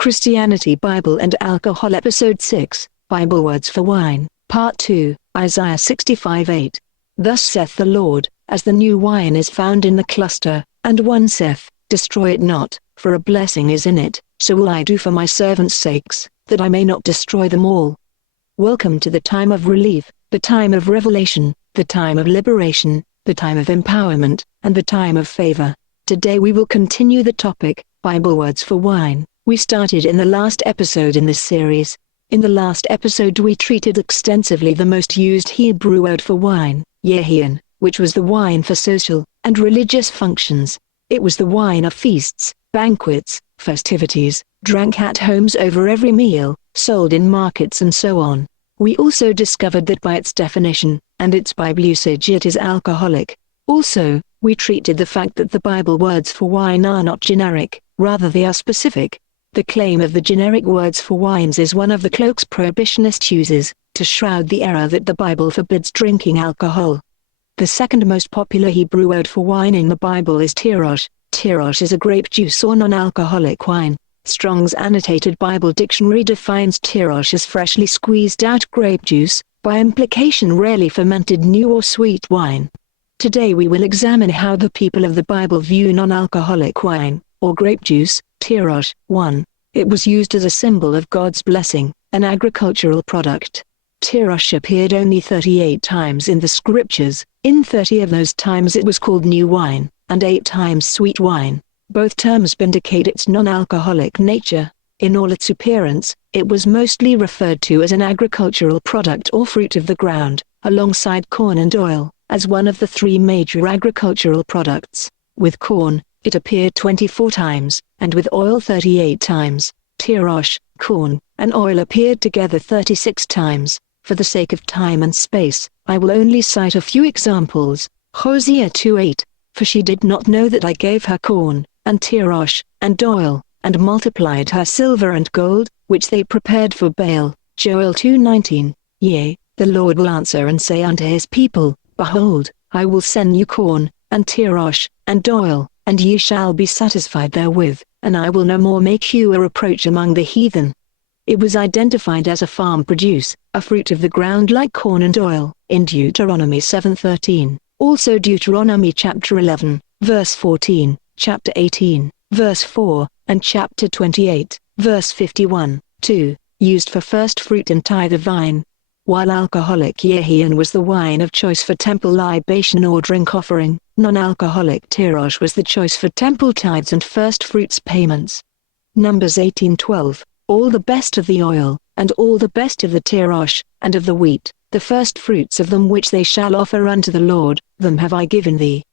Christianity Bible and Alcohol Episode 6, Bible Words for Wine, Part 2, Isaiah 65:8. Thus saith the Lord, as the new wine is found in the cluster, and one saith, Destroy it not, for a blessing is in it, so will I do for my servants' sakes, that I may not destroy them all. Welcome to the time of relief, the time of revelation, the time of liberation, the time of empowerment, and the time of favor. Today we will continue the topic, Bible Words for Wine. We started in the last episode in this series. In the last episode we treated extensively the most used Hebrew word for wine, Yehian, which was the wine for social and religious functions. It was the wine of feasts, banquets, festivities, drank at homes over every meal, sold in markets and so on. We also discovered that by its definition, and its Bible usage it is alcoholic. Also, we treated the fact that the Bible words for wine are not generic, rather they are specific. The claim of the generic words for wines is one of the cloaks prohibitionist uses, to shroud the error that the Bible forbids drinking alcohol. The second most popular Hebrew word for wine in the Bible is tirosh. Tirosh is a grape juice or non-alcoholic wine. Strong's Annotated Bible Dictionary defines tirosh as freshly squeezed out grape juice, by implication rarely fermented new or sweet wine. Today we will examine how the people of the Bible view non-alcoholic wine, or grape juice, tirosh. 1. It was used as a symbol of God's blessing, an agricultural product. Tirosh appeared only 38 times in the scriptures. In 30 of those times it was called new wine, and 8 times sweet wine. Both terms indicate its non-alcoholic nature. In all its appearance, it was mostly referred to as an agricultural product or fruit of the ground, alongside corn and oil, as one of the 3 major agricultural products. With corn, it appeared 24 times, and with oil 38 times. Tirosh, corn, and oil appeared together 36 times. For the sake of time and space, I will only cite a few examples. Hosea 2:8. For she did not know that I gave her corn, and tirosh, and oil, and multiplied her silver and gold, which they prepared for Baal. Joel 2:19. Yea, the Lord will answer and say unto his people, Behold, I will send you corn, and tirosh, and oil, and ye shall be satisfied therewith, and I will no more make you a reproach among the heathen. It was identified as a farm produce, a fruit of the ground like corn and oil, in Deuteronomy 7:13, also Deuteronomy chapter 11, verse 14, chapter 18, verse 4, and chapter 28, verse 51, 2, used for first fruit and tithe of vine. While alcoholic Yehian was the wine of choice for temple libation or drink offering, non-alcoholic tirosh was the choice for temple tithes and first fruits payments. Numbers 18:12. All the best of the oil, and all the best of the tirosh, and of the wheat, the first fruits of them which they shall offer unto the Lord, them have I given thee.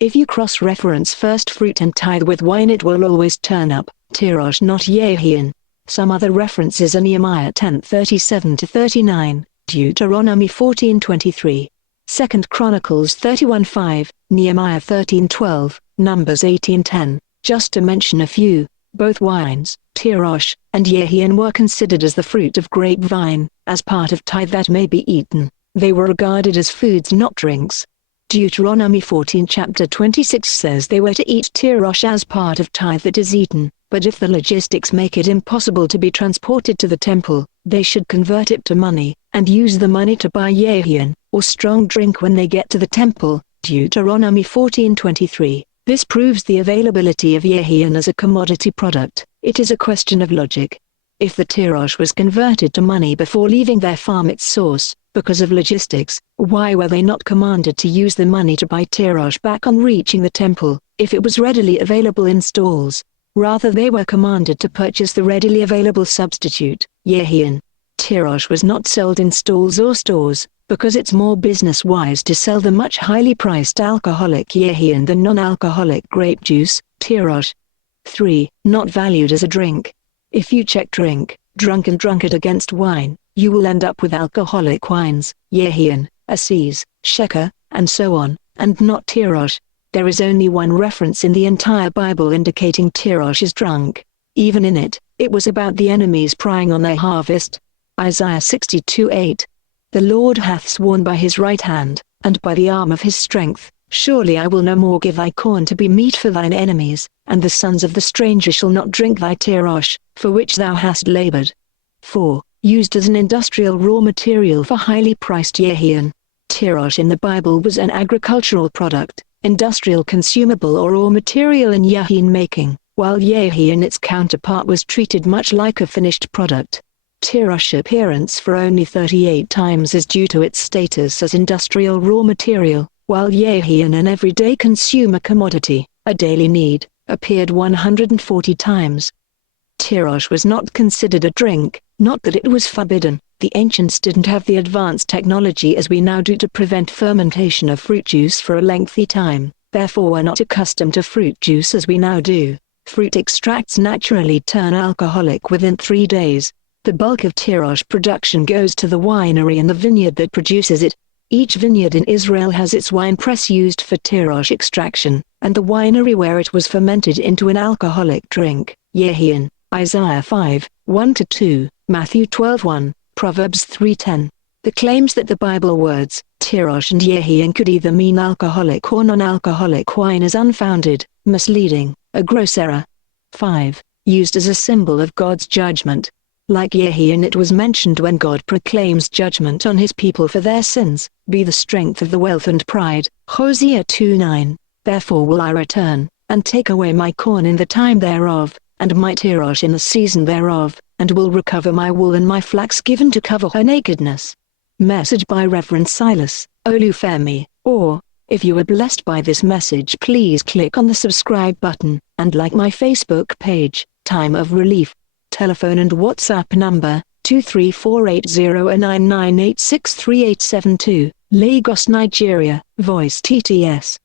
If you cross-reference first fruit and tithe with wine it will always turn up, tirosh not Yehian. Some other references are Nehemiah 10:37-39, Deuteronomy 14:23, 2 Chronicles 31:5, Nehemiah 13:12, Numbers 18:10, just to mention a few. Both wines, tirosh, and Yehian were considered as the fruit of grapevine, as part of tithe that may be eaten. They were regarded as foods not drinks. Deuteronomy 14 chapter 26 says they were to eat tirosh as part of tithe that is eaten, but if the logistics make it impossible to be transported to the temple, they should convert it to money, and use the money to buy Yehian, or strong drink when they get to the temple. Deuteronomy 14:23. This proves the availability of Yehian as a commodity product. It is a question of logic. If the tirosh was converted to money before leaving their farm its source, because of logistics, why were they not commanded to use the money to buy tirosh back on reaching the temple, if it was readily available in stalls? Rather they were commanded to purchase the readily available substitute, Yehian. Tirosh was not sold in stalls or stores, because it's more business-wise to sell the much highly priced alcoholic Yehian than non-alcoholic grape juice, tirosh. 3. Not valued as a drink. If you check drink, drunk and drunkard against wine, you will end up with alcoholic wines, Yehian, Assis, Sheker, and so on, and not tirosh. There is only one reference in the entire Bible indicating tirosh is drunk. Even in it, it was about the enemies prying on their harvest. Isaiah 62:8. The Lord hath sworn by his right hand, and by the arm of his strength, Surely I will no more give thy corn to be meat for thine enemies, and the sons of the stranger shall not drink thy tirosh, for which thou hast labored. 4. Used as an industrial raw material for highly priced yahian. Tirosh in the Bible was an agricultural product, industrial consumable or raw material in yahin making, while yahian its counterpart was treated much like a finished product. Tirosh appearance for only 38 times is due to its status as industrial raw material, while yahian, an everyday consumer commodity, a daily need, appeared 140 times. Tirosh was not considered a drink, not that it was forbidden. The ancients didn't have the advanced technology as we now do to prevent fermentation of fruit juice for a lengthy time, therefore were not accustomed to fruit juice as we now do. Fruit extracts naturally turn alcoholic within 3 days. The bulk of tirosh production goes to the winery and the vineyard that produces it. Each vineyard in Israel has its wine press used for tirosh extraction, and the winery where it was fermented into an alcoholic drink. Yahian, Isaiah 5, 1-2, Matthew 12:1, Proverbs 3:10. The claims that the Bible words, tirosh and yahian could either mean alcoholic or non-alcoholic wine is unfounded, misleading, a gross error. 5. Used as a symbol of God's judgment. Like yahian, it was mentioned when God proclaims judgment on his people for their sins, be the strength of the wealth and pride, Hosea 2:9. Therefore will I return, and take away my corn in the time thereof, and my tirosh in the season thereof, and will recover my wool and my flax given to cover her nakedness. Message by Reverend Silas Olufemi. Or, if you are blessed by this message, please click on the subscribe button, and like my Facebook page, Time of Relief. Telephone and WhatsApp number, 2348099863872, Lagos, Nigeria, Voice TTS.